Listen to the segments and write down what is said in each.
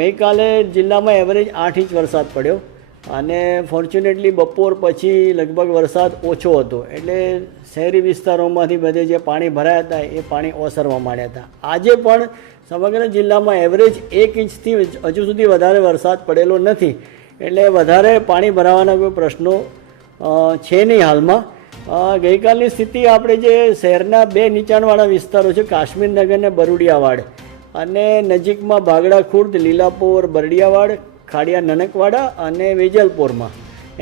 ગઈકાલે જિલ્લામાં average 8 inch વરસાદ પડ્યો અને ફોર્ચ્યુનેટલી બપોર પછી લગભગ વરસાદ ઓછો હતો, એટલે શહેરી વિસ્તારોમાંથી બધે જે પાણી ભરાયા હતા એ પાણી ઓસરવા માંડ્યા હતા. આજે પણ સમગ્ર જિલ્લામાં એવરેજ 1 ઇંચથી હજુ સુધી વધારે વરસાદ પડેલો નથી, એટલે વધારે પાણી ભરાવાના કોઈ પ્રશ્નો છે નહીં હાલમાં. ગઈકાલની સ્થિતિ આપણે જે શહેરના 2 નીચાણવાળા વિસ્તારો છે, કાશ્મીરનગર અને બરુડિયાવાડ, અને નજીકમાં ભાગડા ખુર્દ, લીલાપોર, બરડિયાવાડ, ખાડિયા નનકવાડા અને વેજલપોરમાં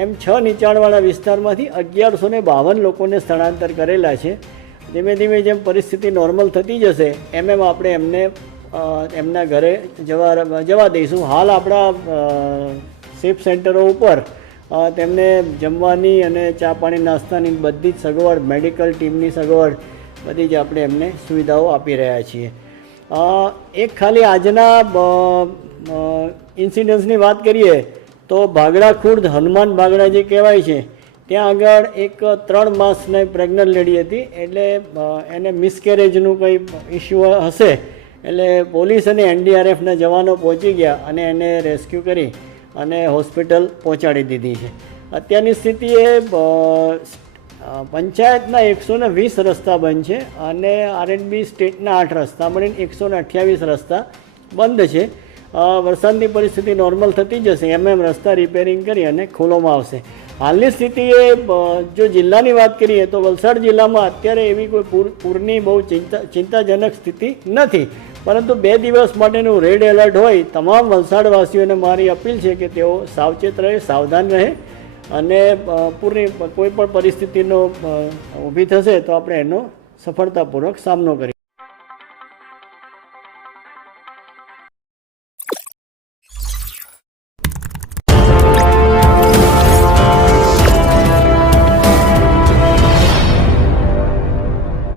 એમ 6 નીચાણવાળા વિસ્તારમાંથી 1152 લોકોને સ્થળાંતર કરેલા છે. ધીમે ધીમે જેમ પરિસ્થિતિ નોર્મલ થતી જશે એમ આપણે એમને એમના ઘરે જવા દઈશું. હાલ આપણા સેફ સેન્ટરો ઉપર તેમને જમવાની અને ચા પાણી નાસ્તાની બધી જ સગવડ, મેડિકલ ટીમની સગવડ બધી જ આપણે એમને સુવિધાઓ આપી રહ્યા છીએ. એક ખાલી આજના ઇન્સિડન્ટ્સની વાત કરીએ તો ભાગડા ખુર્દ હનુમાન ભાગડા જે કહેવાય છે ત્યાં આગળ એક 3 માસની પ્રેગ્નન્ટ લેડી હતી, એટલે એને મિસકેરેજનું કંઈ ઇસ્યુ હશે, એટલે પોલીસ અને NDRFના જવાનો પહોંચી ગયા અને એને રેસ્ક્યુ કરી અને હોસ્પિટલ પહોંચાડી દીધી છે. અત્યારની સ્થિતિએ પંચાયતના 120 રસ્તા બંધ છે અને R&B સ્ટેટના 8 રસ્તા મળીને 128 રસ્તા બંધ છે. વરસાદની પરિસ્થિતિ નોર્મલ થતી જશે એમ રસ્તા રિપેરિંગ કરી અને ખોલવામાં આવશે. હાલની સ્થિતિએ જો જિલ્લાની વાત કરીએ તો વલસાડ જિલ્લામાં અત્યારે એવી કોઈ પૂરની બહુ ચિંતાજનક સ્થિતિ નથી, પરંતુ 2 દિવસ માટેનું રેડ એલર્ટ હોય. તમામ વલસાડવાસીઓને મારી અપીલ છે કે તેઓ સાવચેત રહે, સાવધાન રહે અને પૂરની કોઈ પણ પરિસ્થિતિનો ઊભી થશે તો આપણે એનો સફળતાપૂર્વક સામનો કરીએ.